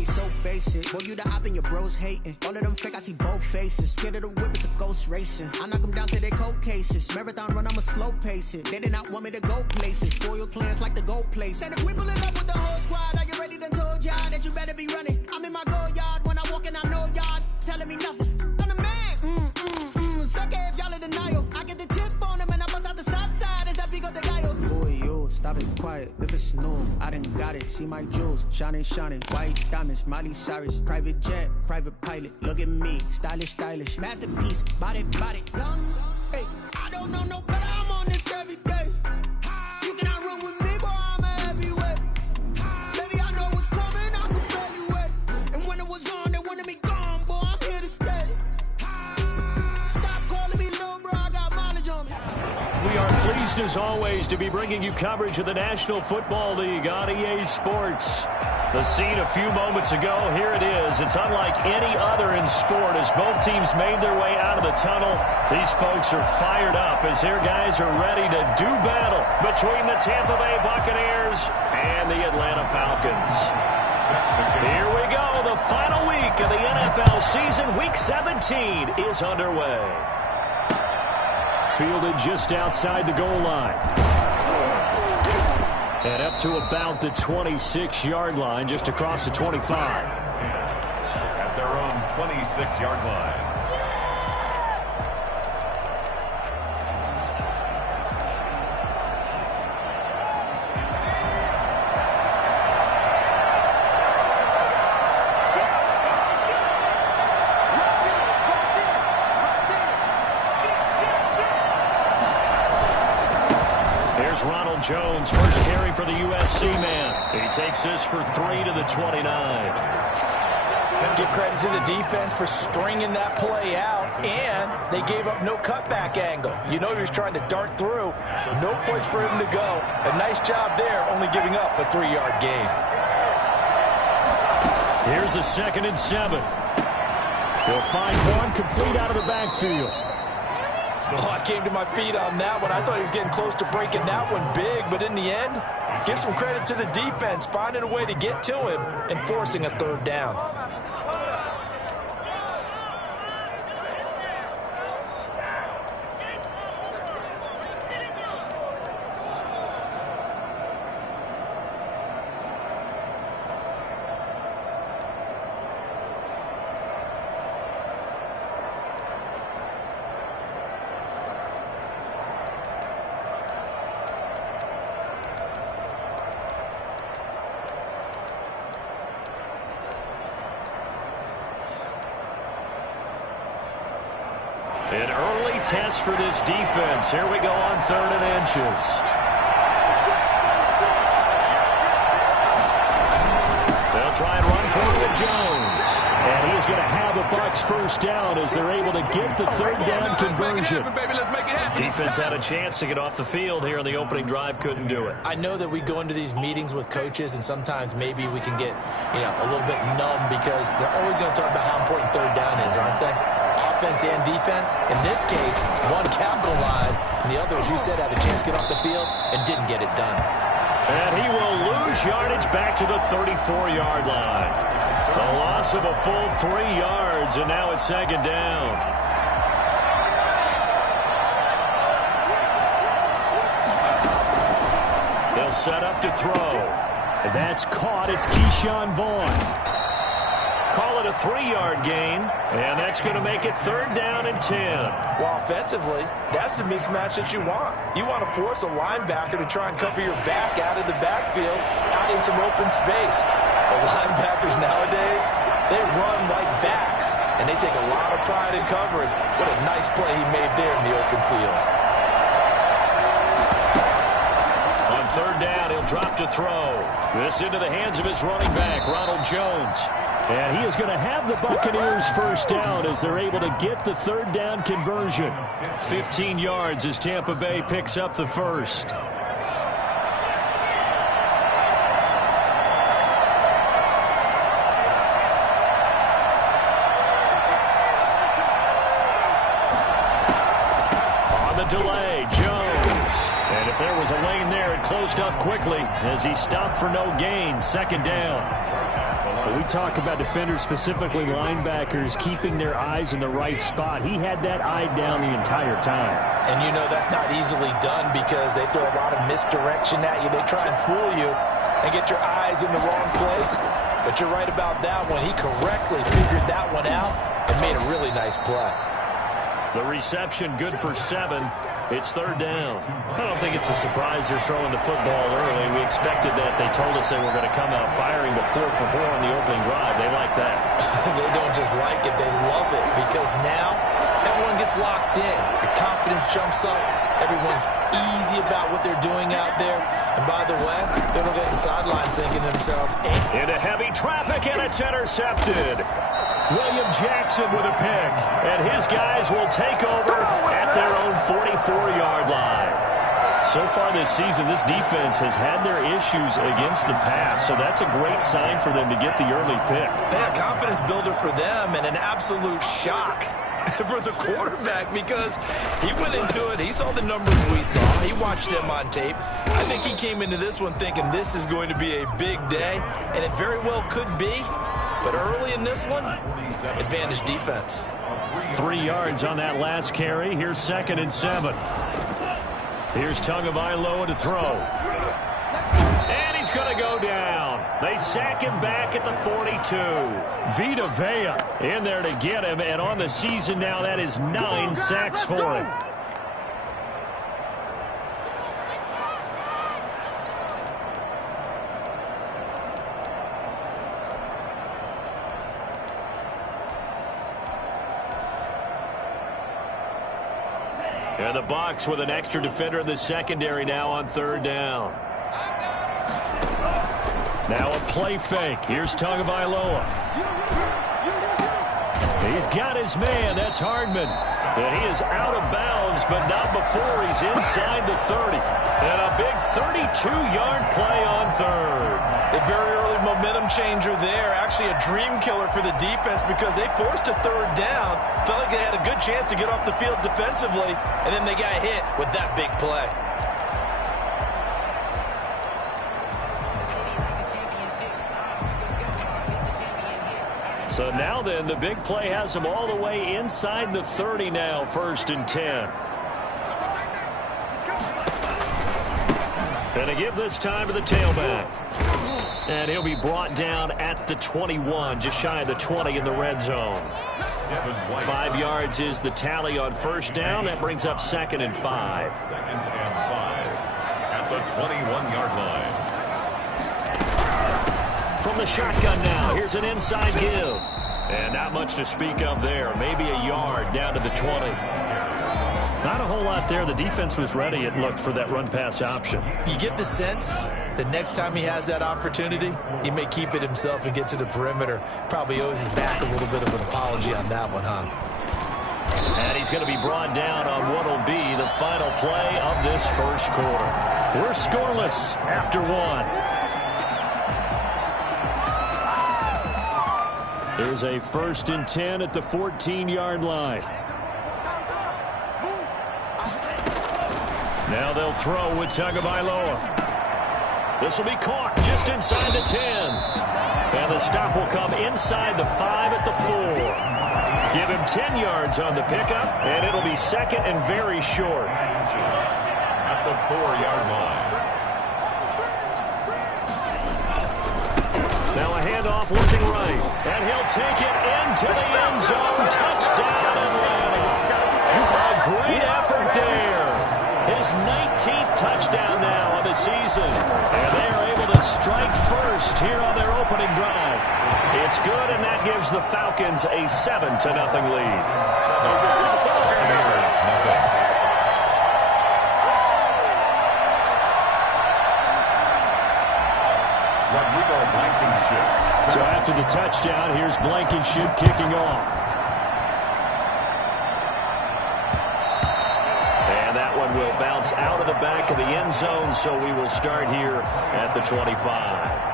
be so basic. Boy, you the op and your bros hating. All of them fake, I see both faces. Scared of the whip, it's a ghost racing. I knock them down to their cold cases. Marathon run, I'ma slow pace it. They did not want me to go places. Foil plans like the gold place. And if we pulling up with the whole squad, are you ready? Done told y'all that you better be running. I'm in my go yard when I walk in, I know y'all telling me nothing. I'm the man. Suck it if y'all in denial. I get the chip on them and I bust out the south side. Is that big of the guy? Boy, yo, stop it quiet. If it's new, I done got it. See my jewels, shining. White diamonds, Miley Cyrus. Private jet, private pilot. Look at me, stylish. Masterpiece, body, young. Hey, I don't know no better. I'm on this every day. You cannot run with me, boy. I'm a heavyweight. Baby, I know what's coming. I can barely wait. And when it was on, they wanted me gone, boy. I'm here to stay. Stop calling me little bro. I got mileage on me. We are pleased as always to be bringing you coverage of the National Football League on EA Sports. The scene a few moments ago, here it is. It's unlike any other in sport as both teams made their way out of the tunnel. These folks are fired up as their guys are ready to do battle between the Tampa Bay Buccaneers and the Atlanta Falcons. Here we go. The final week of the NFL season, Week 17, is underway. Fielded just outside the goal line. And up to about the 26-yard line, just across the 25. At their own 26-yard line. Jones, first carry for the USC man. He takes this for 3 to the 29. Give credit to the defense for stringing that play out, and they gave up no cutback angle. You know he was trying to dart through. No place for him to go. A nice job there, only giving up a 3-yard gain. Here's a 2nd and 7. He'll find one complete out of the backfield. Oh, I came to my feet on that one. I thought he was getting close to breaking that one big, but in the end, give some credit to the defense, finding a way to get to him and forcing a 3rd down. An early test for this defense. Here we go on 3rd and inches. They'll try and run for it with Jones. And he's going to have the Bucs first down as they're able to get the 3rd down conversion. Defense had a chance to get off the field here in the opening drive, couldn't do it. I know that we go into these meetings with coaches, and sometimes maybe we can get, a little bit numb because they're always going to talk about how important 3rd down is, aren't they? Offense and defense. In this case, one capitalized, and the other, as you said, had a chance to get off the field and didn't get it done. And he will lose yardage back to the 34-yard line. The loss of a full 3 yards, and now it's 2nd down. They'll set up to throw. And that's caught. It's Keyshawn Vaughn. Call it a 3-yard gain, and that's going to make it 3rd down and 10. Well, offensively, that's the mismatch that you want. You want to force a linebacker to try and cover your back out of the backfield, out in some open space. The linebackers nowadays, they run like backs, and they take a lot of pride in covering. What a nice play he made there in the open field. On 3rd down, he'll drop to throw. This into the hands of his running back, Ronald Jones. And he is going to have the Buccaneers first down as they're able to get the 3rd down conversion. 15 yards as Tampa Bay picks up the first. On the delay, Jones. And if there was a lane there, it closed up quickly as he stopped for no gain. 2nd down. When we talk about defenders, specifically linebackers, keeping their eyes in the right spot, he had that eye down the entire time. And you know that's not easily done because they throw a lot of misdirection at you. They try and fool you and get your eyes in the wrong place. But you're right about that one. He correctly figured that one out and made a really nice play. The reception good for 7. It's third down. I don't think it's a surprise they're throwing the football early. We expected that. They told us they were going to come out firing the 4 for 4 on the opening drive. They like that. They don't just like it. They love it because now everyone gets locked in. Your confidence jumps up. Everyone's easy about what they're doing out there. And by the way, they're looking at the sideline thinking to themselves, into heavy traffic, and it's intercepted. William Jackson with a pick, and his guys will take over at their own 44-yard line. So far this season, this defense has had their issues against the pass, so that's a great sign for them to get the early pick. Yeah, confidence builder for them and an absolute shock for the quarterback because he went into it. He saw the numbers we saw. He watched them on tape. I think he came into this one thinking this is going to be a big day, and it very well could be. But early in this one, advantage defense. 3 yards on that last carry. Here's 2nd and 7. Here's Tagovailoa to throw. And he's going to go down. They sack him back at the 42. Vita Vea in there to get him. And on the season now, that is 9 sacks for him. And the Bucs with an extra defender in the secondary now on 3rd down. Now a play fake. Here's Tagovailoa. He's got his man. That's Hardman. And he is out of bounds, but not before he's inside the 30. And a big 32-yard play on 3rd. A very early momentum changer there. Actually a dream killer for the defense because they forced a 3rd down. Felt like they had a good chance to get off the field defensively, and then they got hit with that big play. So now then, the big play has them all the way inside the 30 now, 1st and 10. And to give this time to the tailback. And he'll be brought down at the 21, just shy of the 20 in the red zone. 5 yards is the tally on 1st down. That brings up 2nd and 5. 2nd and 5 at the 21-yard line. From the shotgun now, here's an inside give. And not much to speak of there. Maybe a yard down to the 20. Not a whole lot there. The defense was ready, it looked, for that run-pass option. You get the sense that next time he has that opportunity, he may keep it himself and get to the perimeter. Probably owes his back a little bit of an apology on that one, huh? And he's going to be brought down on what will be the final play of this 1st quarter. We're scoreless after 1. Here's a 1st and 10 at the 14-yard line. Now they'll throw with Tagovailoa. This will be caught just inside the 10. And the stop will come inside the 5 at the 4. Give him 10 yards on the pickup, and it'll be 2nd and very short. At the 4-yard line. Now a handoff looking right. And he'll take it into the end zone. Touchdown, Atlanta. A great effort there. His 19th touchdown now of the season. And they are able to strike first here on their opening drive. It's good, and that gives the Falcons a 7-0 lead. So after the touchdown, here's Blankenship kicking off. And that one will bounce out of the back of the end zone, so we will start here at the 25.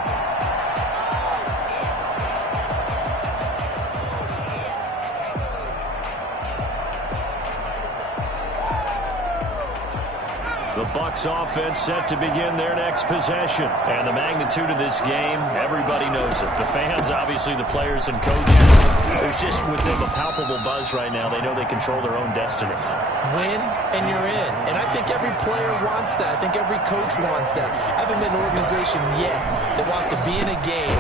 The Bucs offense set to begin their next possession. And the magnitude of this game, everybody knows it. The fans, obviously the players and coaches. There's just with them a palpable buzz right now. They know they control their own destiny. Win and you're in. And I think every player wants that. I think every coach wants that. I haven't met an organization yet that wants to be in a game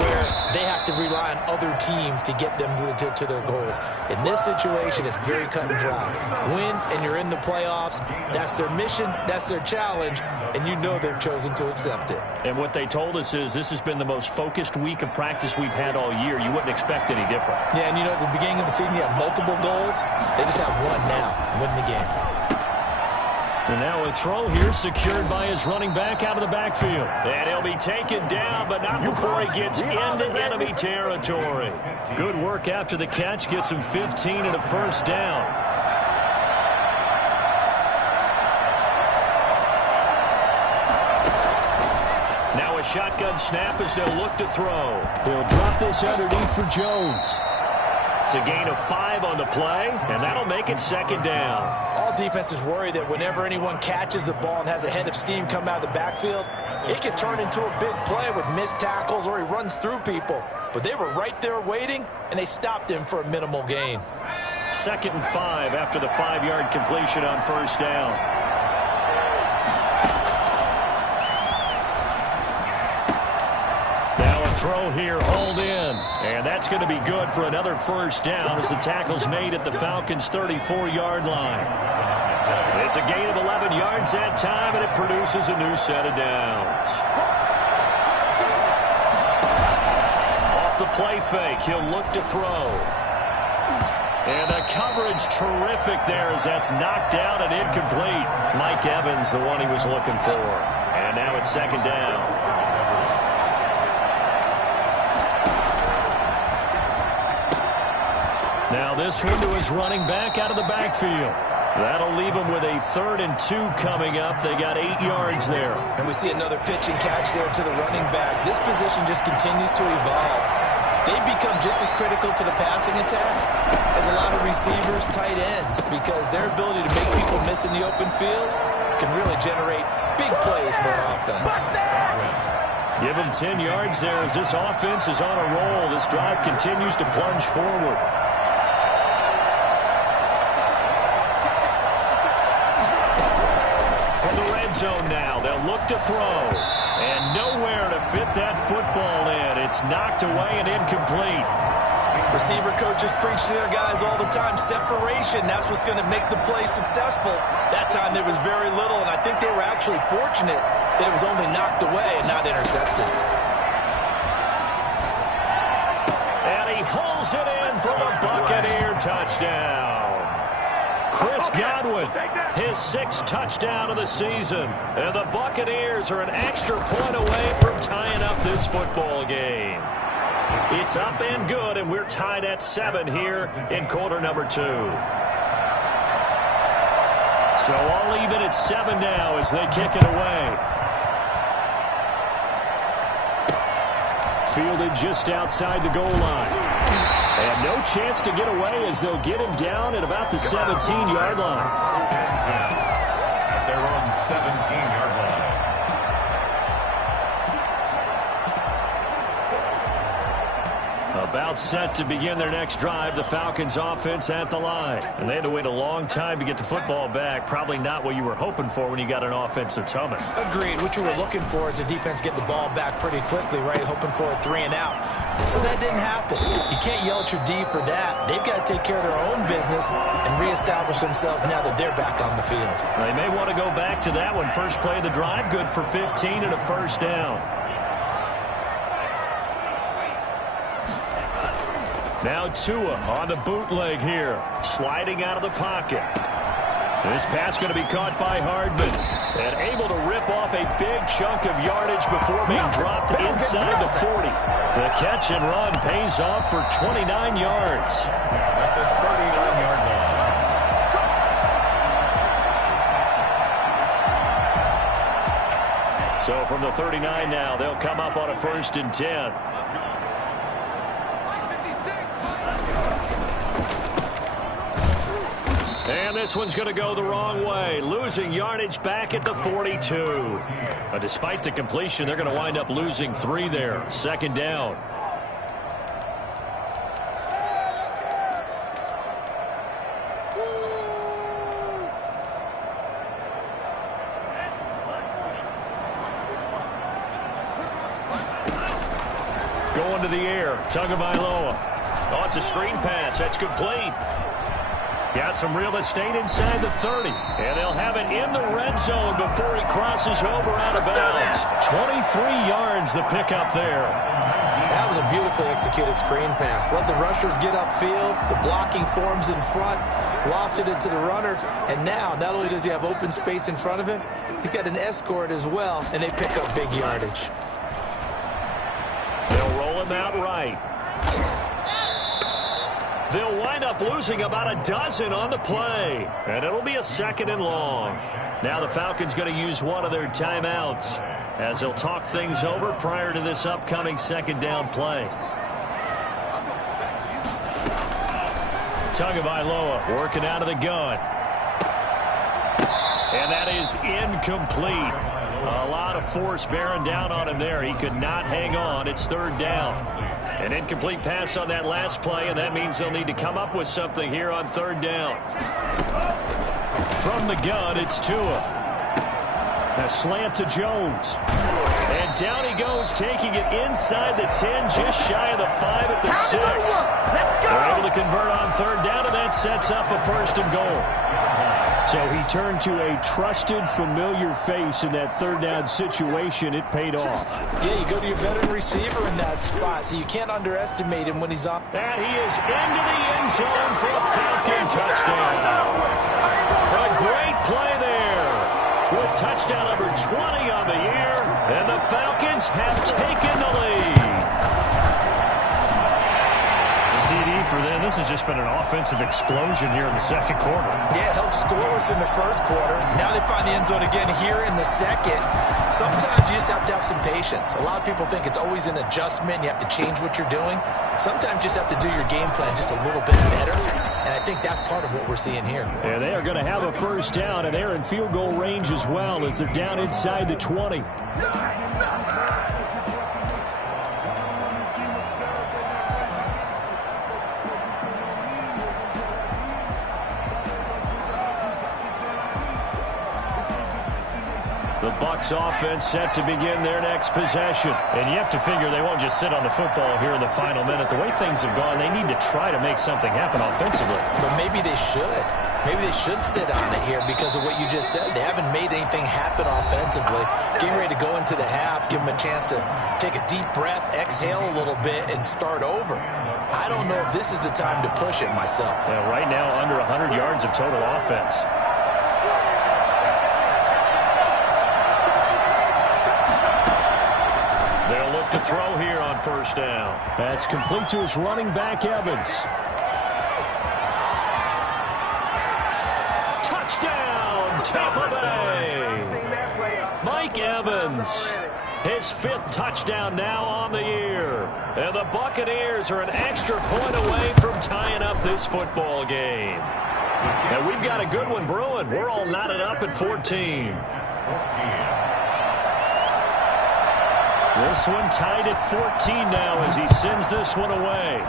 where they have to rely on other teams to get them to their goals. In this situation, it's very cut and dry. Win, and you're in the playoffs. That's their mission. That's their challenge. And you know they've chosen to accept it. And what they told us is this has been the most focused week of practice we've had all year. You wouldn't expect any different. Yeah, and you know, at the beginning of the season, you have multiple goals. They just have one now, win the game. And now a throw here secured by his running back out of the backfield. And he'll be taken down, but not before he gets into enemy territory. Good work after the catch. Gets him 15 and a first down. Now a shotgun snap as they'll look to throw. They'll drop this underneath for Jones. It's a gain of 5 on the play, and that'll make it second down. All defenses worry that whenever anyone catches the ball and has a head of steam come out of the backfield, it can turn into a big play with missed tackles or he runs through people. But they were right there waiting, and they stopped him for a minimal gain. Second and 5 after the 5-yard completion on first down. Throw here, hold in. And that's going to be good for another first down as the tackle's made at the Falcons' 34-yard line. It's a gain of 11 yards that time, and it produces a new set of downs. Off the play fake, he'll look to throw. And the coverage terrific there as that's knocked down and incomplete. Mike Evans, the one he was looking for. And now it's second down. Now this one to his running back out of the backfield. That'll leave him with a 3rd and 2 coming up. They got 8 yards there. And we see another pitch and catch there to the running back. This position just continues to evolve. They become just as critical to the passing attack as a lot of receivers, tight ends, because their ability to make people miss in the open field can really generate big plays for an offense. Give him 10 yards there as this offense is on a roll. This drive continues to plunge forward. Zone now. They'll look to throw. And nowhere to fit that football in. It's knocked away and incomplete. Receiver coaches preach to their guys all the time. Separation, that's what's going to make the play successful. That time there was very little, and I think they were actually fortunate that it was only knocked away and not intercepted. And he hauls it in for the Buccaneer touchdown. Chris Godwin, his 6th touchdown of the season. And the Buccaneers are an extra point away from tying up this football game. It's up and good, and we're tied at 7 here in quarter number 2. So all even at 7 now as they kick it away. Fielded just outside the goal line. And no chance to get away as they'll get him down at about the 17-yard line. They're on 17-yard line. About set to begin their next drive, the Falcons offense at the line. And they had to wait a long time to get the football back. Probably not what you were hoping for when you got an offense that's humming. Agreed. What you were looking for is the defense getting the ball back pretty quickly, right? Hoping for a 3 and out. So that didn't happen. You can't yell at your D for that. They've got to take care of their own business and reestablish themselves now that they're back on the field. They may want to go back to that one. First play of the drive, good for 15 and a first down. Now Tua on the bootleg here, sliding out of the pocket. This pass going to be caught by Hardman and able to rip off a big chunk of yardage before being dropped inside the 40. The catch and run pays off for 29 yards. At the 39-yard line. So from the 39 now, they'll come up on a 1st and 10. And And this one's going to go the wrong way, losing yardage back at the 42. But despite the completion, they're going to wind up losing 3 there. Second down. Going to the air, Tagovailoa. Oh, it's a screen pass. That's complete. Got some real estate inside the 30. And they'll have it in the red zone before he crosses over out of bounds. 23 yards the pickup there. That was a beautifully executed screen pass. Let the rushers get upfield. The blocking forms in front. Lofted it to the runner. And now, not only does he have open space in front of him, he's got an escort as well. And they pick up big yardage. They'll roll him out right. They'll wind up losing about a dozen on the play. And it'll be a 2nd and long. Now the Falcons going to use one of their timeouts as they'll talk things over prior to this upcoming 2nd down play. Tagovailoa working out of the gun. And that is incomplete. A lot of force bearing down on him there. He could not hang on. It's 3rd down. An incomplete pass on that last play, and that means they'll need to come up with something here on 3rd down. From the gun, it's Tua. A slant to Jones. And down he goes, taking it inside the 10, just shy of the 5 at the 6. They're able to convert on 3rd down, and that sets up a 1st and goal. So he turned to a trusted, familiar face in that 3rd down situation. It paid off. Yeah, you go to your veteran receiver in that spot, so you can't underestimate him when he's on. And he is into the end zone for a Falcon touchdown. A great play there with touchdown number 20 on the year, and the Falcons have taken the lead. CD for them. This has just been an offensive explosion here in the 2nd quarter. Yeah, held scoreless in the 1st quarter. Now they find the end zone again here in the 2nd. Sometimes you just have to have some patience. A lot of people think it's always an adjustment. You have to change what you're doing. Sometimes you just have to do your game plan just a little bit better. And I think that's part of what we're seeing here. And they are going to have a 1st down, and they're in field goal range as well as they're down inside the 20. The Bucs offense set to begin their next possession. And you have to figure they won't just sit on the football here in the final minute. The way things have gone, they need to try to make something happen offensively. But maybe they should. Maybe they should sit on it here because of what you just said. They haven't made anything happen offensively. Getting ready to go into the half, give them a chance to take a deep breath, exhale a little bit, and start over. I don't know if this is the time to push it myself. Yeah, right now, under 100 yards of total offense. They'll look to throw here on 1st down. That's complete to his running back, Evans. Touchdown, Tampa Bay! Mike Evans, his 5th touchdown now on the year. And the Buccaneers are an extra point away from tying up this football game. And we've got a good one brewing. We're all knotted up at 14. This one tied at 14 now as he sends this one away.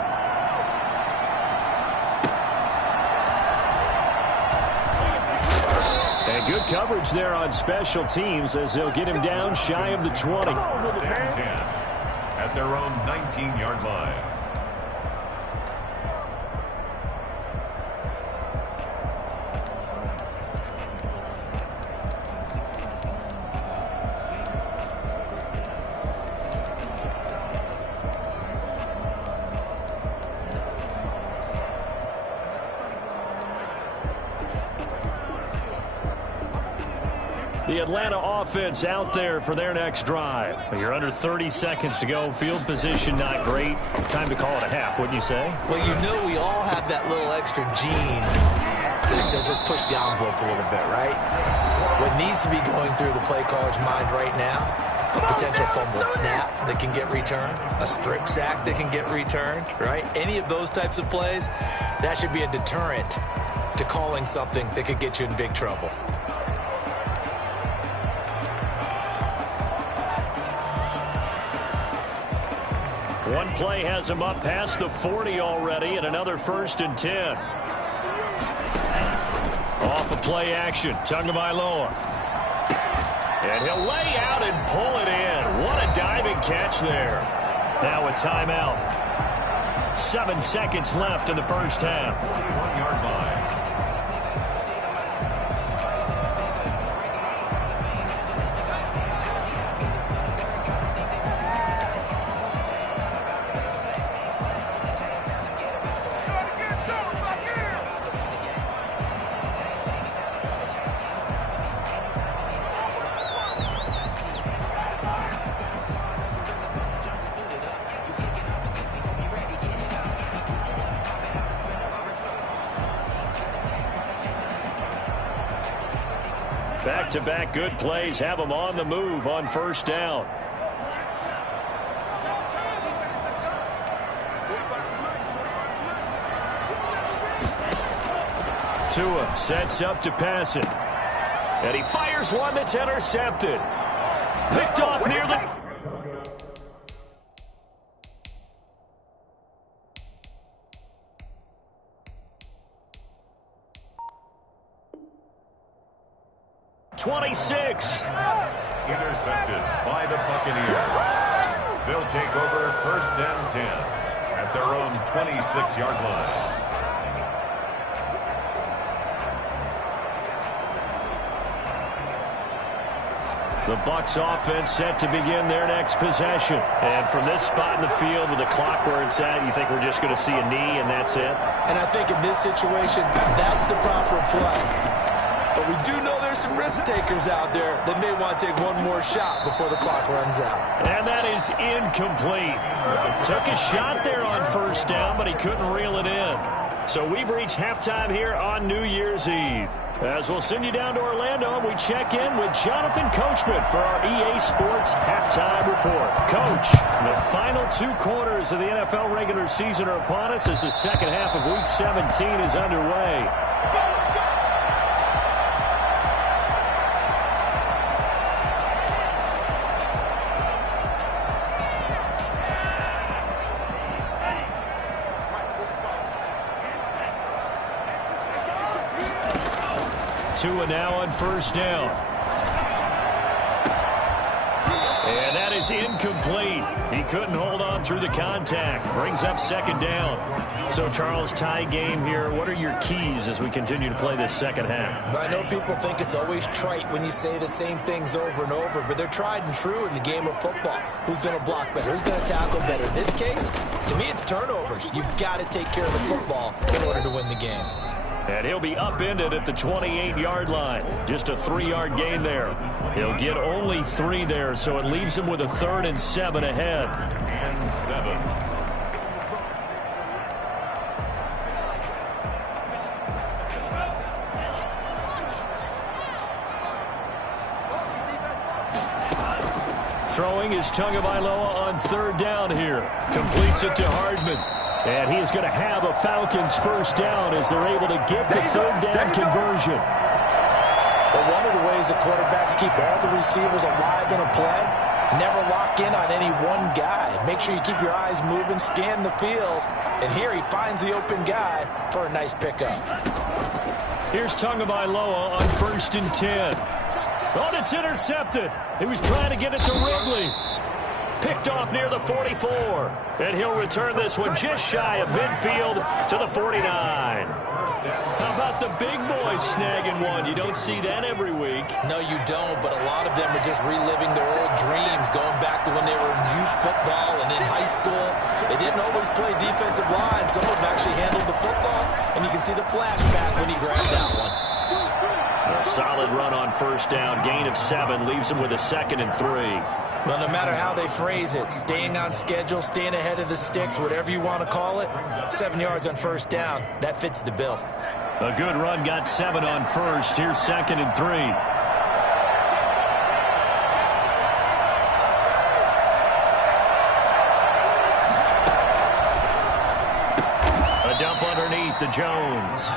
And good coverage there on special teams as they'll get him down shy of the 20. At their own 19-yard line. The Atlanta offense out there for their next drive. You're under 30 seconds to go. Field position not great. Time to call it a half, wouldn't you say? Well, you know we all have that little extra gene that says let's push the envelope a little bit, right? What needs to be going through the play caller's mind right now, a potential fumbled snap that can get returned, a strip sack that can get returned, right? Any of those types of plays, that should be a deterrent to calling something that could get you in big trouble. One play has him up past the 40 already, and another 1st and 10. Off of play action, Tagovailoa. And he'll lay out and pull it in. What a diving catch there. Now a timeout. 7 seconds left in the first half. 21-yard line. Back-to-back good plays have them on the move on first down. Tua sets up to pass it. And he fires one that's intercepted. Picked off near the... Intercepted by the Buccaneers. They'll take over 1st and 10 at their own 26-yard line. The Bucs offense set to begin their next possession. And from this spot in the field with the clock where it's at, you think we're just going to see a knee and that's it? And I think in this situation, that's the proper play. But we do know there's some risk takers out there that may want to take one more shot before the clock runs out. And that is incomplete. Took a shot there on first down, but he couldn't reel it in. So we've reached halftime here on New Year's Eve. As we'll send you down to Orlando, we check in with Jonathan Coachman for our EA Sports Halftime Report. Coach, the final 2 quarters of the NFL regular season are upon us as the second half of Week 17 is underway. Tua now on first down. And that is incomplete. He couldn't hold on through the contact. Brings up second down. So, Charles, tie game here. What are your keys as we continue to play this second half? I know people think it's always trite when you say the same things over and over, but they're tried and true in the game of football. Who's going to block better? Who's going to tackle better? In this case, to me, it's turnovers. You've got to take care of the football in order to win the game. And he'll be upended at the 28-yard line. Just a 3-yard gain there. He'll get only 3 there, so it leaves him with a 3rd and 7 ahead. And 7. Throwing is Tagovailoa on 3rd down here. Completes it to Hardman. And he is going to have a Falcons first down as they're able to get the 3rd down conversion. But one of the ways the quarterbacks keep all the receivers alive in a play, never lock in on any one guy. Make sure you keep your eyes moving, scan the field. And here he finds the open guy for a nice pickup. Here's Tagovailoa on 1st and 10. Oh, it's intercepted. He was trying to get it to Ridley. Picked off near the 44. And he'll return this one just shy of midfield to the 49. How about the big boys snagging one? You don't see that every week. No, you don't, but a lot of them are just reliving their old dreams, going back to when they were in youth football and in high school. They didn't always play defensive line. Some of them actually handled the football, and you can see the flashback when he grabbed that one. A solid run on first down. Gain of 7 leaves him with a 2nd and 3. Well, no matter how they phrase it, staying on schedule, staying ahead of the sticks, whatever you want to call it, 7 yards on first down, that fits the bill. A good run got 7 on first. Here's 2nd and 3. A dump underneath to Jones.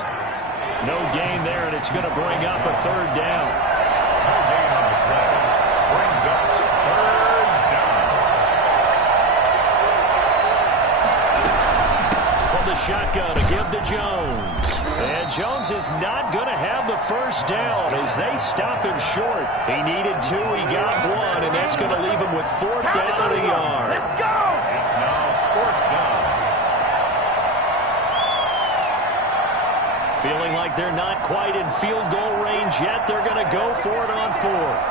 No gain there, and it's going to bring up a third down. No gain on the play. Brings up third down. From the shotgun to give to Jones. And Jones is not going to have the first down as they stop him short. He needed 2, he got 1, and that's going to leave him with 4th down and a yard. Let's go! It's now 4th down. Feeling like they're not quite in field goal range yet, they're going to go for it on 4th.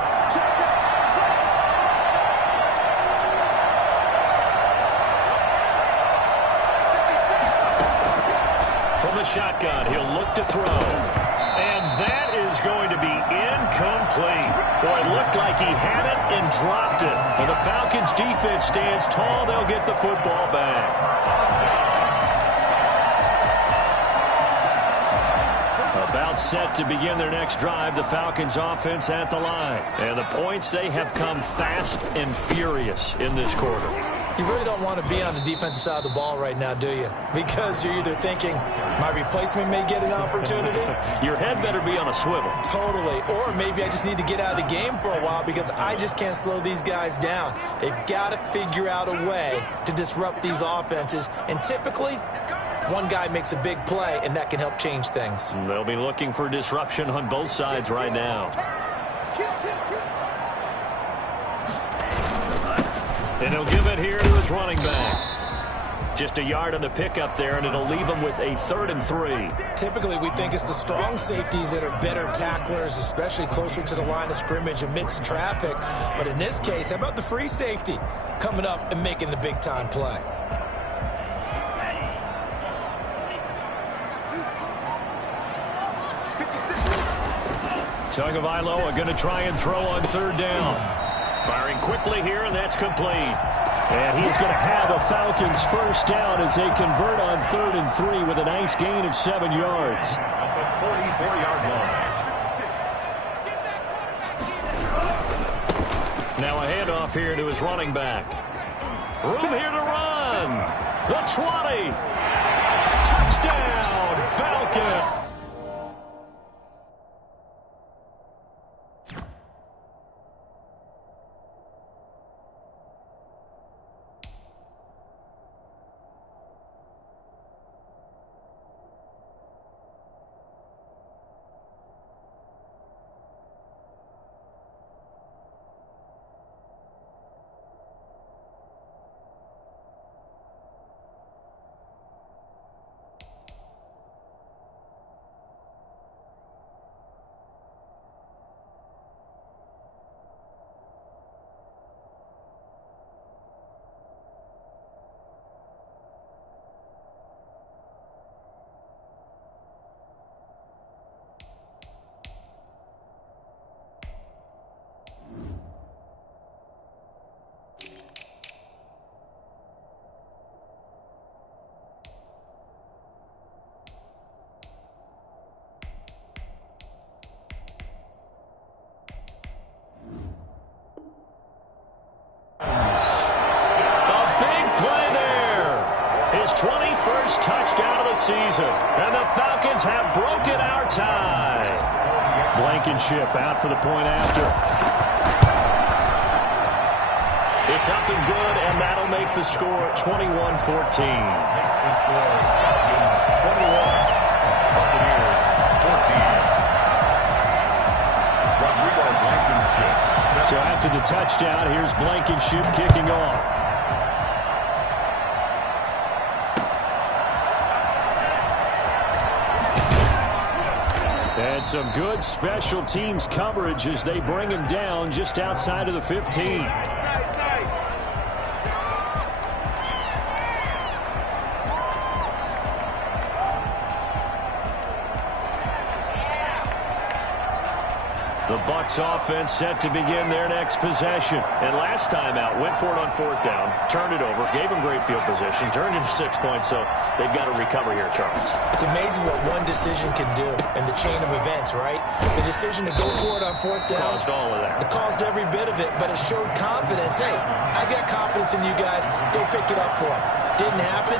From the shotgun, he'll look to throw. And that is going to be incomplete. Boy, it looked like he had it and dropped it. And the Falcons' defense stands tall. They'll get the football back. About set to begin their next drive, the Falcons offense at the line. And the points, they have come fast and furious in this quarter. You really don't want to be on the defensive side of the ball right now, do you? Because you're either thinking, my replacement may get an opportunity. Your head better be on a swivel. Totally. Or maybe I just need to get out of the game for a while because I just can't slow these guys down. They've got to figure out a way to disrupt these offenses. And typically, one guy makes a big play, and that can help change things. They'll be looking for disruption on both sides right now. And he'll give it here to his running back. Just a yard on the pickup there, and it'll leave him with a 3rd and 3. Typically, we think it's the strong safeties that are better tacklers, especially closer to the line of scrimmage amidst traffic. But in this case, how about the free safety coming up and making the big-time play? Tagovailoa going to try and throw on 3rd down. Firing quickly here, and that's complete. And he's going to have a Falcons first down as they convert on 3rd and 3 with a nice gain of 7 yards. At the 44-yard line. Now a handoff here to his running back. Room here to run. The 20. Touchdown, Falcons. His 21st touchdown of the season. And the Falcons have broken our tie. Blankenship out for the point after. It's up and good, and that'll make the score 21-14. Makes the score Falcons 21, Buccaneers 14. Rodrigo Blankenship. So after the touchdown, here's Blankenship kicking off. And some good special teams coverage as they bring him down just outside of the 15. The Bucs offense set to begin their next possession. And last time out, went for it on 4th down, turned it over, gave them great field position, turned into 6 points, so they've got to recover here, Charles. It's amazing what one decision can do in the chain of events, right? The decision to go for it on 4th down. Caused all of that. It caused every bit of it, but it showed confidence. Hey, I've got confidence in you guys. Go pick it up for them. Didn't happen.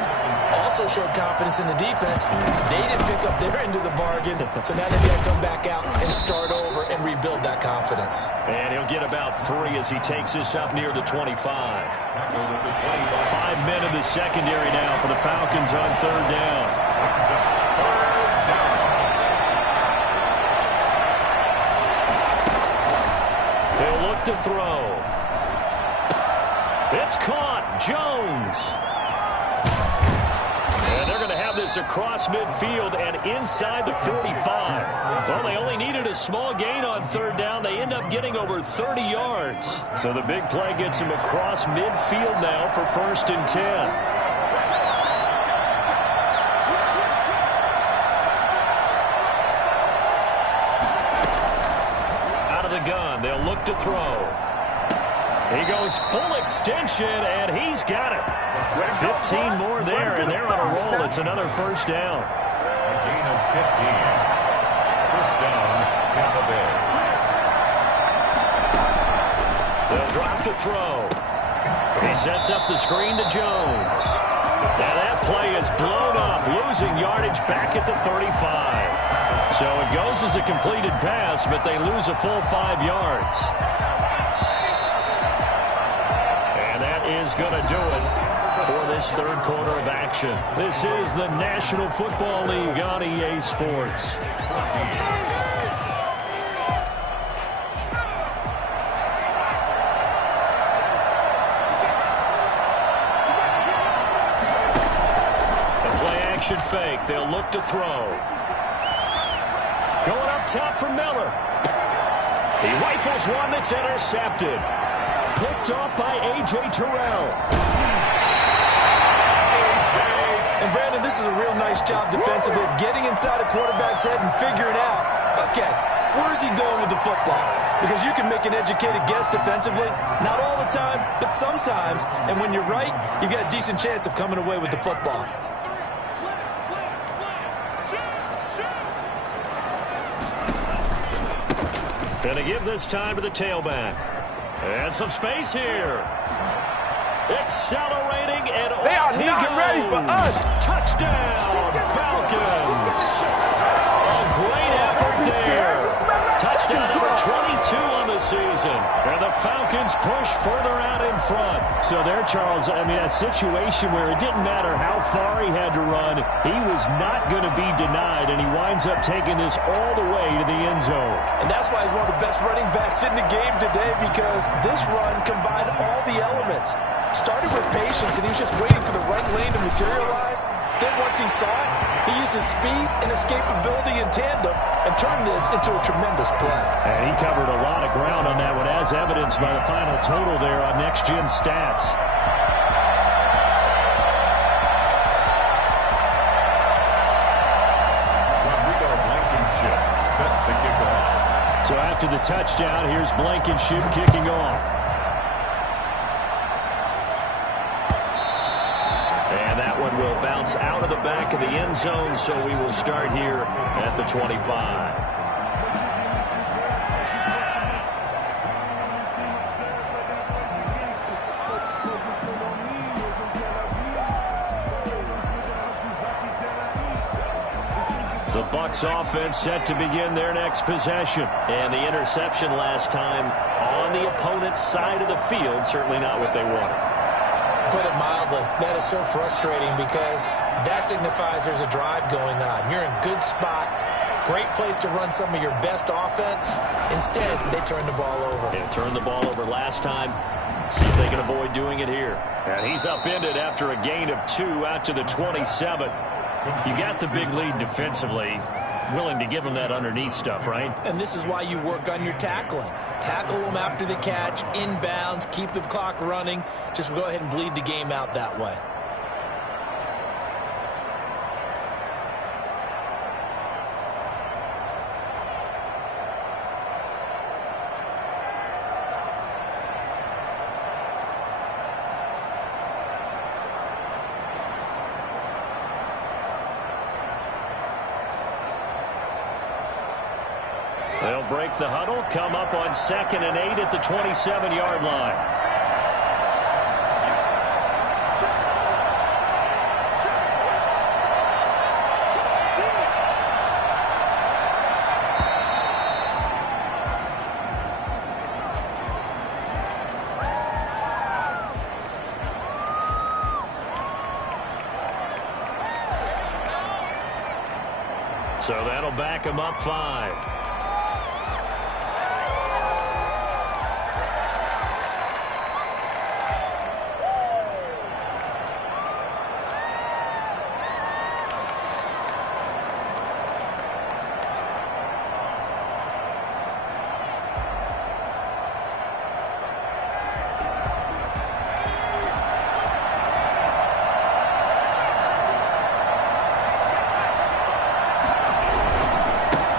also showed confidence in the defense. They didn't pick up their end of the bargain, so now they've got to come back out and start over and rebuild that confidence. And he'll get about 3 as he takes this up near the 25. 5 men in the secondary now for the Falcons on third down. They'll look to throw. It's caught. Jones. And they're going to have this across midfield and inside the 45. Well, they only needed a small gain on third down. They end up getting over 30 yards. So the big play gets them across midfield now for 1st and 10. Out of the gun, they'll look to throw. He goes full extension, and he's got it. 15 more there, and they're on a roll. It's another 1st down. A gain of 15. 1st down, Tampa Bay. They'll drop to throw. He sets up the screen to Jones. Now that play is blown up, losing yardage back at the 35. So it goes as a completed pass, but they lose a full 5 yards. Is going to do it for this third quarter of action. This is the National Football League on EA Sports. The play action fake. They'll look to throw. Going up top for Miller. He rifles one that's intercepted. Picked off by A.J. Terrell. And, Brandon, this is a real nice job defensively of getting inside a quarterback's head and figuring out, okay, where's he going with the football? Because you can make an educated guess defensively. Not all the time, but sometimes. And when you're right, you've got a decent chance of coming away with the football. Gonna give this time to the tailback. And some space here. Accelerating, and they are off he not goes. ready for us. Touchdown, Falcons. A great effort there. Touchdown number 22 on the season. And the Falcons push further out in front. So there, Charles, I mean, a situation where it didn't matter how far he had to run. He was not going to be denied, and he winds up taking this all the way to the end zone. And that's why he's one of the best running backs in the game today, because this run combined all the elements. Started with patience, and he was just waiting for the right lane to materialize. Then once he saw it, he used his speed and escapability in tandem and turned this into a tremendous play. And he covered a lot of ground on that one, as evidenced by the final total there on Next Gen Stats. So after the touchdown, here's Blankenship kicking off. And that one will bounce out of the back of the end zone, so we will start here at the 25. The Bucs offense set to begin their next possession. And the interception last time on the opponent's side of the field, certainly not what they wanted. Put it mildly, that is so frustrating because that signifies there's a drive going on. You're in a good spot, great place to run some of your best offense. Instead, they turn the ball over. Yeah, turned the ball over last time. See if they can avoid doing it here. And he's upended after a gain of 2 out to the 27. You got the big lead defensively. Willing to give them that underneath stuff, right? And this is why you work on your tackling. Tackle them after the catch, inbounds, keep the clock running. Just go ahead and bleed the game out that way. They'll break the huddle, come up on 2nd and 8 at the 27-yard line. So that'll back him up 5.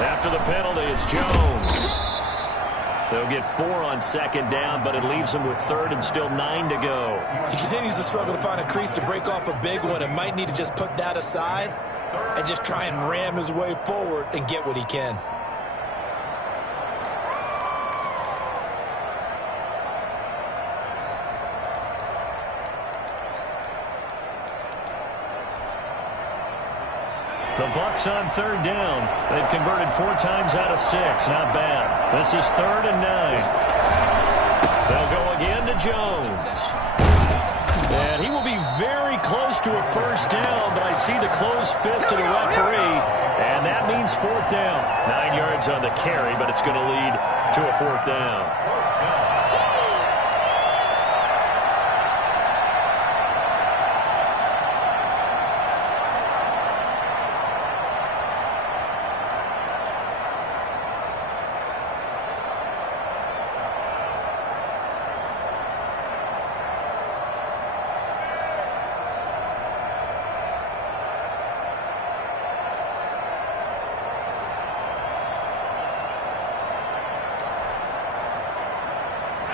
After the penalty, it's Jones. They'll get 4 on second down, but it leaves them with third and still 9 to go. He continues to struggle to find a crease to break off a big one and might need to just put that aside and just try and ram his way forward and get what he can. The Bucs on third down. They've converted 4 times out of 6. Not bad. This is 3rd and 9. They'll go again to Jones. And he will be very close to a first down, but I see the closed fist of the referee, and that means 4th down. 9 yards on the carry, but it's going to lead to a 4th down.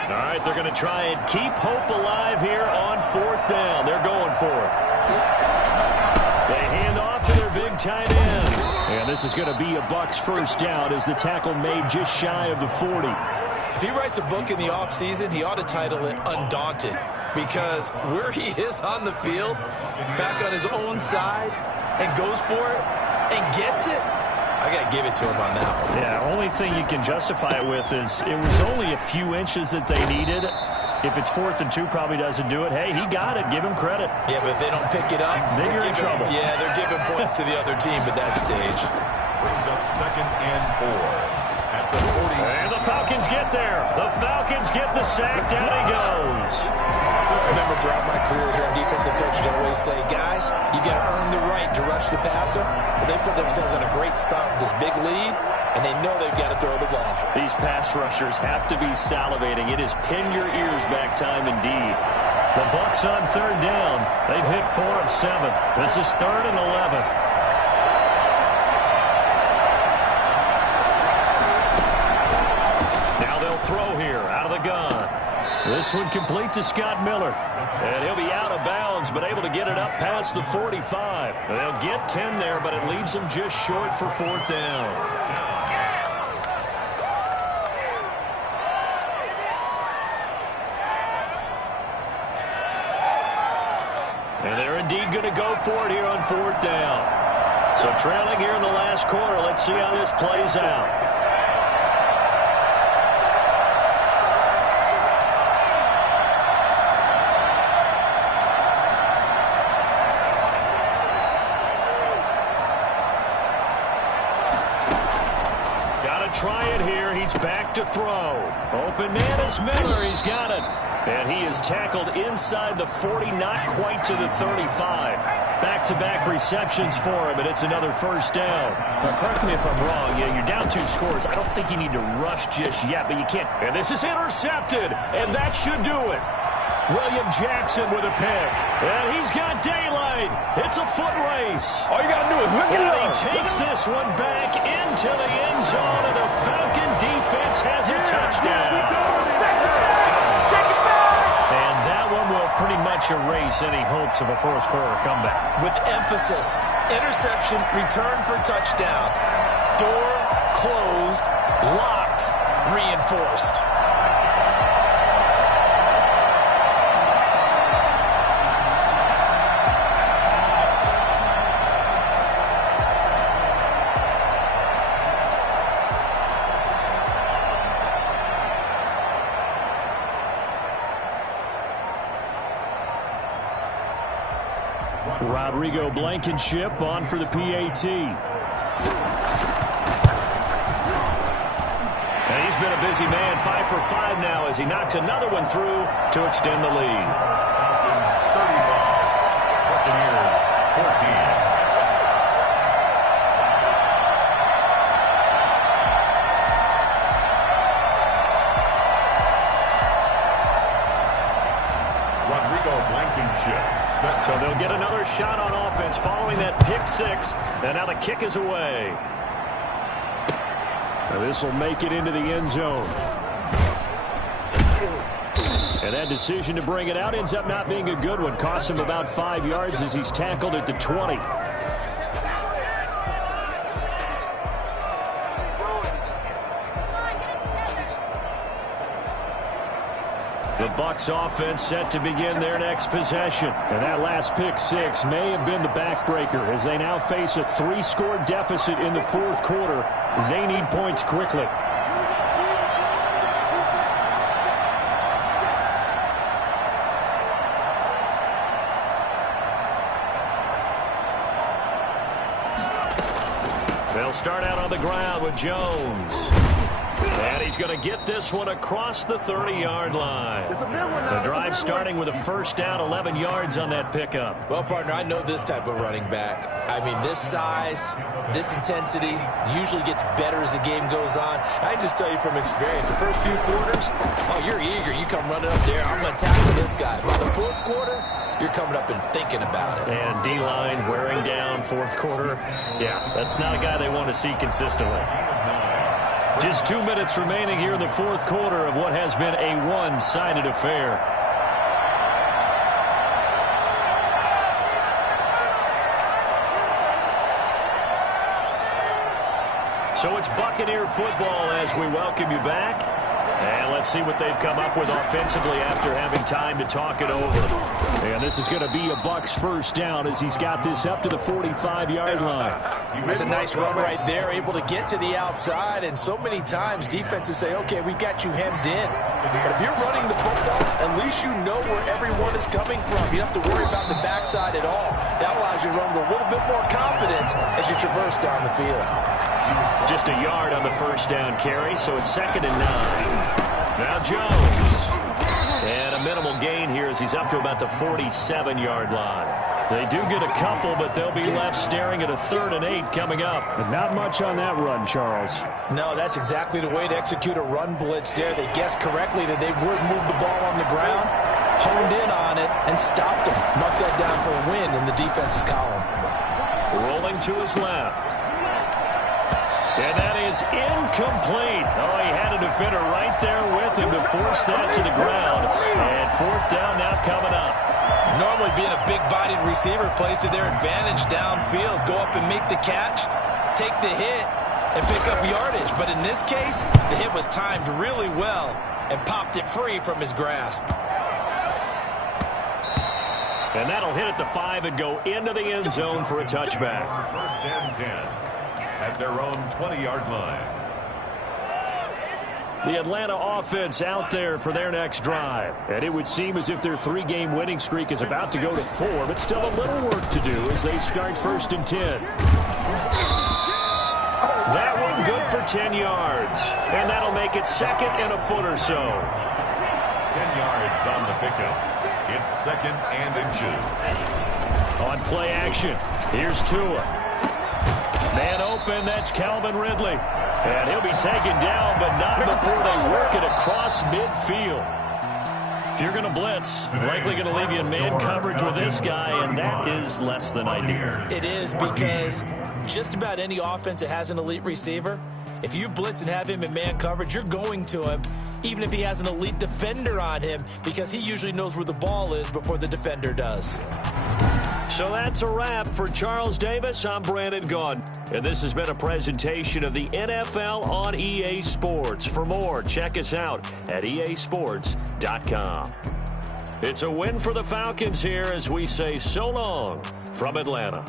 All right, they're going to try and keep hope alive here on 4th down. They're going for it. They hand off to their big tight end. And this is going to be a Bucs first down as the tackle made just shy of the 40. If he writes a book in the offseason, he ought to title it Undaunted, because where he is on the field, back on his own side, and goes for it and gets it, I got to give it to him on that one. Yeah, only thing you can justify it with is it was only a few inches that they needed. If it's 4th and 2, probably doesn't do it. Hey, he got it. Give him credit. Yeah, but if they don't pick it up, then you're in trouble. Yeah, they're giving points to the other team at that stage. Brings up 2nd and 4 at the 40. And the Falcons get there. The Falcons get the sack. Down he goes. I remember throughout my career here in defensive coaches, I always say, guys, you got to earn the right to rush the passer. But they put themselves in a great spot with this big lead, and they know they've got to throw the ball. These pass rushers have to be salivating. It is pin your ears back time indeed. The Bucs on 3rd down. They've hit 4 of 7. This is 3rd and 11. Now they'll throw here out of the gun. This one complete to Scott Miller. And he'll be out of bounds, but able to get it up past the 45. They'll get 10 there, but it leaves them just short for 4th down. And they're indeed going to go for it here on 4th down. So trailing here in the last quarter. Let's see how this plays out. Try it here. He's back to throw. Open man is Miller. He's got it. And he is tackled inside the 40, not quite to the 35. Back-to-back receptions for him, and it's another first down. Now, correct me if I'm wrong. Yeah, you're down 2 scores. I don't think you need to rush just yet, but you can't. And this is intercepted, and that should do it. William Jackson with a pick. And he's got daylight. It's a foot race. All you got to do is look it up. He takes this one back into the end zone, and the Falcon defense has a touchdown. And that one will pretty much erase any hopes of a fourth-quarter comeback. With emphasis, interception, return for touchdown. Door closed, locked, reinforced. Rodrigo Blankenship on for the PAT. And he's been a busy man, 5 for 5 now as he knocks another one through to extend the lead. Falcons 35, Buccaneers 14. So they'll get another shot on offense following that pick six. And now the kick is away. This will make it into the end zone. And that decision to bring it out ends up not being a good one. Costs him about 5 yards as he's tackled at the 20. The Bucs offense set to begin their next possession. And that last pick six may have been the backbreaker as they now face a 3-score deficit in the fourth quarter. They need points quickly. They'll start out on the ground with Jones. And he's going to get this one across the 30-yard line. The drive starting with a first down, 11 yards on that pickup. Well, partner, I know this type of running back. I mean, this size, this intensity usually gets better as the game goes on. I just tell you from experience, the first few quarters, oh, you're eager. You come running up there. I'm going to tackle this guy. By the fourth quarter, you're coming up and thinking about it. And D-line wearing down fourth quarter. Yeah, that's not a guy they want to see consistently. Just 2 minutes remaining here in the fourth quarter of what has been a one-sided affair. So it's Buccaneer football as we welcome you back. And let's see what they've come up with offensively after having time to talk it over. And this is going to be a Bucs first down as he's got this up to the 45-yard line. That's a nice run right there, able to get to the outside. And so many times defenses say, okay, we got you hemmed in. But if you're running the football, at least you know where everyone is coming from. You don't have to worry about the backside at all. That allows you to run with a little bit more confidence as you traverse down the field. Just a yard on the first down carry, so it's 2nd and 9. Now Jones. And a minimal gain here as he's up to about the 47-yard line. They do get a couple, but they'll be left staring at a 3rd and 8 coming up. But not much on that run, Charles. No, that's exactly the way to execute a run blitz there. They guessed correctly that they would move the ball on the ground, honed in on it, and stopped them. Knocked that down for a win in the defense's column. Rolling to his left. And that is incomplete. Oh, he had a defender right there with him to force that to the ground. And 4th down now coming up. Normally being a big-bodied receiver plays to their advantage downfield. Go up and make the catch, take the hit, and pick up yardage. But in this case, the hit was timed really well and popped it free from his grasp. And that'll hit at the 5 and go into the end zone for a touchback. 1st and 10. At their own 20-yard line. The Atlanta offense out there for their next drive. And it would seem as if their 3-game winning streak is about to go to 4, but still a little work to do as they start 1st and 10. That one good for 10 yards. And that'll make it 2nd and a foot or so. 10 yards on the pickup. It's 2nd and inches. On play action, here's Tua. Man open, that's Calvin Ridley. And he'll be taken down, but not before they work it across midfield. If you're going to blitz, likely going to leave you in man coverage with this guy, and that is less than ideal. It is, because just about any offense that has an elite receiver, if you blitz and have him in man coverage, you're going to him, even if he has an elite defender on him, because he usually knows where the ball is before the defender does. So that's a wrap for Charles Davis. I'm Brandon Gaudin, and this has been a presentation of the NFL on EA Sports. For more, check us out at easports.com. It's a win for the Falcons here as we say so long from Atlanta.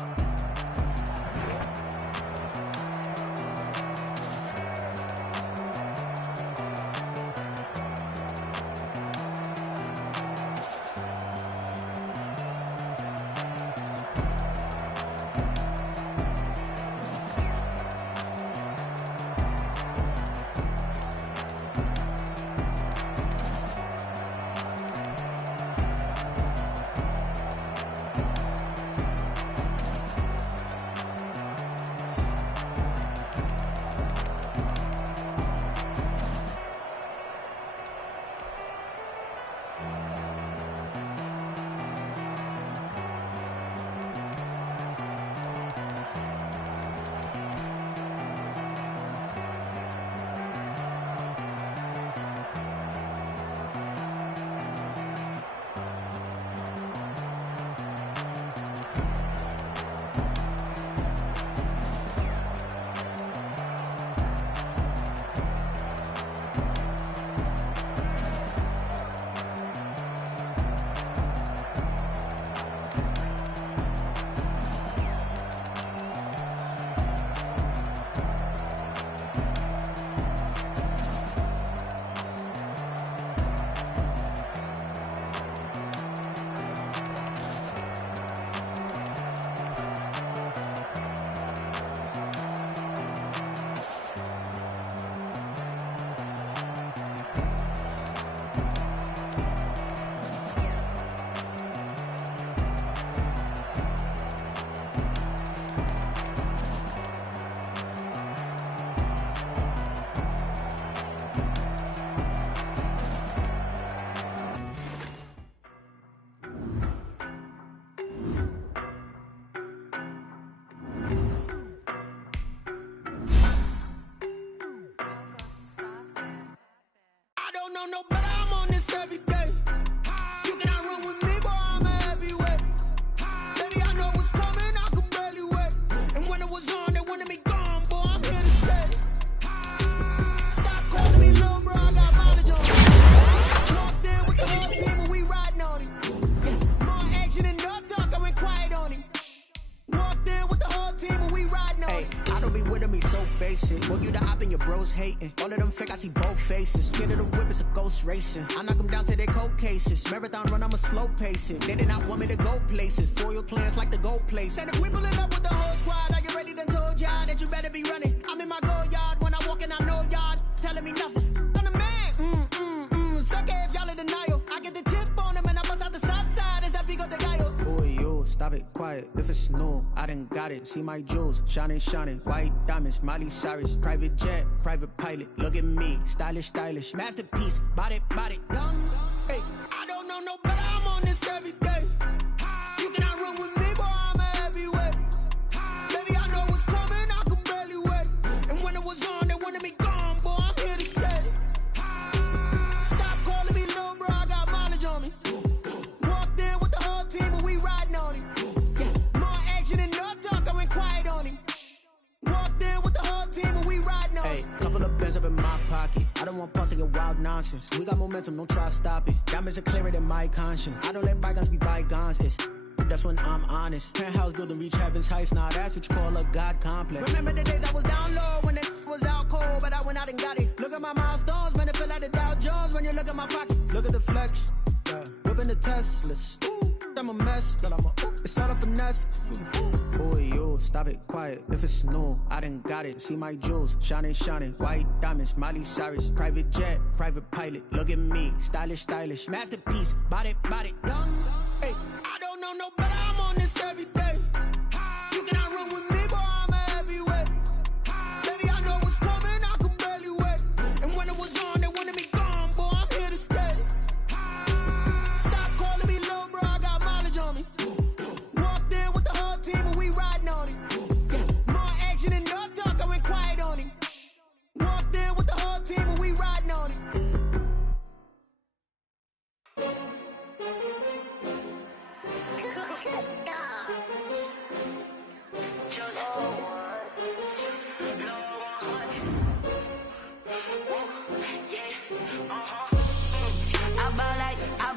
know no better, I'm on this every day. You cannot run with me, boy, I'm a heavyweight. Baby, I know what's coming, I could barely wait. And when it was on, they wanted me gone, boy, I'm here to stay. Stop calling me little bro, I got mileage on me. Walked in with the whole team and we riding on him. More action and no talk, I went quiet on him. Walked in with the whole team and we riding on him. I don't be with him, he's so basic. Well, you the op and your bros hating. All of them fake, I see both faces. Scared of the whip, it's a ghost racing. I knock them down to their cold cases. Marathon run, I'ma slow pace it. They did not want me to go places. Foil plans like the go place. And if we pulling up with the whole squad, are you ready? Done told y'all that you better be running. I'm in my go yard when I walk in, I know y'all telling me nothing. I'm the man. Suck it if y'all in denial. I get the chip on them and I bust out the south side. Is that Vigo de Gallo? Boy, yo, stop it, quiet. If it's new, I done got it. See my jewels, shining, shining. White diamonds, Miley Cyrus. Private jet, private pilot. Look at me, stylish, stylish. Masterpiece, body, young. Hey, I don't know no better, I'm on this every day. You cannot run with me, boy, I'm a heavyweight. Baby, I know what's coming, I could barely wait. And when it was on, they wanted me gone, boy, I'm here to stay. Stop calling me little bro, I got mileage on me. Walked in with the whole team and we riding on him. More action and no talk, I went quiet on him. Walked in with the whole team and we riding on him. Hey, couple of bands up in my pocket. I don't want pulse and wild nonsense. We got momentum, don't try to stop it. Diamonds are clearer than my conscience. I don't let bygones be bygones. It's that's when I'm honest. Penthouse building, reach heaven's heights. Nah, that's what you call a God complex. Remember the days I was down low when it was out cold, but I went out and got it. Look at my milestones, man, it feel like the Dow Jones when you look at my pocket. Look at the flex, yeah. Whipping the Teslas. Ooh, I'm a mess, but it's all a finesse. Boy, yo, stop it, quiet. If it's new, I done got it. See my jewels, shining, shining. White diamonds, Miley Cyrus. Private jet, private pilot. Look at me, stylish, stylish. Masterpiece, body, young.